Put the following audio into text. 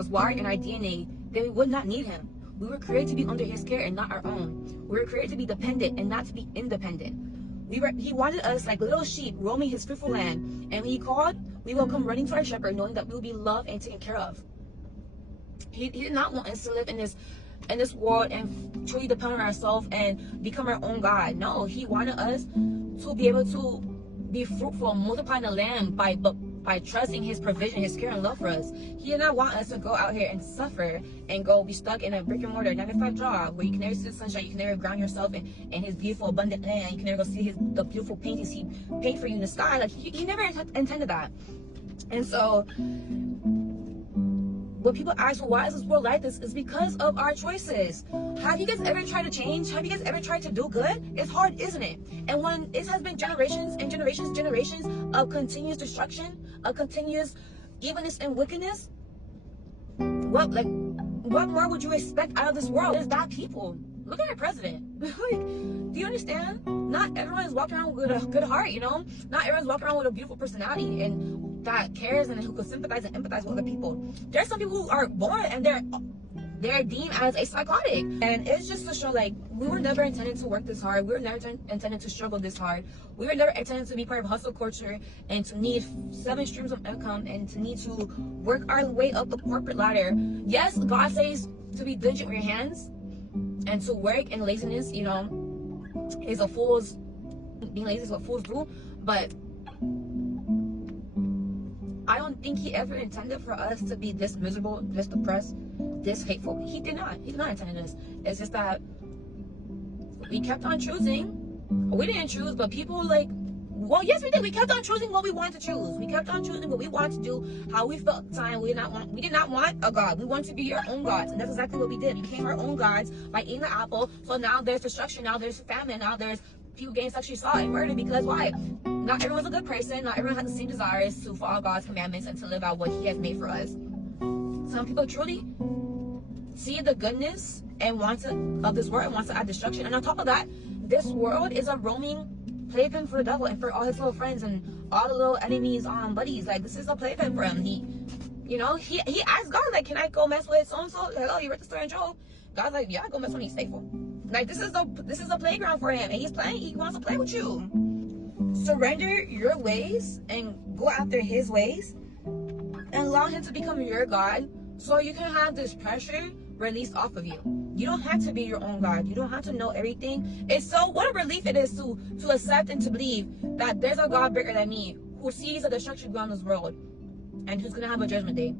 was wired in our DNA, then we would not need him. We were created to be under his care and not our own. We were created to be dependent and not to be independent. He wanted us like little sheep roaming his fruitful land. And when he called, we will come running to our shepherd, knowing that we will be loved and taken care of. He did not want us to live in this world and truly depend on ourselves and become our own God. No, he wanted us to be able to be fruitful, multiplying the land by trusting his provision, his care and love for us. He did not want us to go out here and suffer and go be stuck in a brick and mortar 9-to-5 job where you can never see the sunshine, you can never ground yourself in his beautiful abundant land, you can never go see the beautiful paintings he paint for you in the sky. Like he never intended that. And so when people ask, well, why is this world like this? It's because of our choices. Have you guys ever tried to change? Have you guys ever tried to do good? It's hard, isn't it? And when it has been generations and generations of continuous destruction, of continuous evilness and wickedness, what more would you expect out of this world? There's bad people. Look at our president. Like, do you understand? Not everyone is walking around with a good heart, you know? Not everyone's walking around with a beautiful personality and that cares and who can sympathize and empathize with other people. There's some people who are born and they're deemed as a psychotic. And it's just to show, like, we were never intended to work this hard. We were never intended to struggle this hard. We were never intended to be part of hustle culture and to need 7 streams of income and to need to work our way up the corporate ladder. Yes, God says to be diligent with your hands and to work, and laziness, you know, being lazy is what fools do. But I don't think he ever intended for us to be this miserable, this depressed, this hateful. He did not intend this. It's just that we kept on choosing. We didn't choose, but people like, well, yes, we did. We kept on choosing what we wanted to choose. We kept on choosing what we wanted to do, how we felt at the time. We did not want a God. We wanted to be our own gods. And that's exactly what we did. We became our own gods by eating the apple. So now there's destruction. Now there's famine. Now there's people getting sexually assaulted and murdered. Because why? Not everyone's a good person. Not everyone has the same desires to follow God's commandments and to live out what he has made for us. Some people truly see the goodness and of this world and wants to add destruction. And on top of that, this world is a roaming playpen for the devil and for all his little friends and all the little enemies, buddies. Like, this is a playpen for him. He asked God, like, can I go mess with so-and-so? Like, oh, you read the story in Job. God's like, yeah, go mess when he's faithful. Like, this is a playground for him, and he's playing. He wants to play with you. Surrender your ways and go after his ways and allow him to become your God, so you can have this pressure released off of you. You don't have to be your own God. You don't have to know everything. It's so, what a relief it is to accept and to believe that there's a God bigger than me, who sees the destruction going on in this world and who's going to have a judgment day.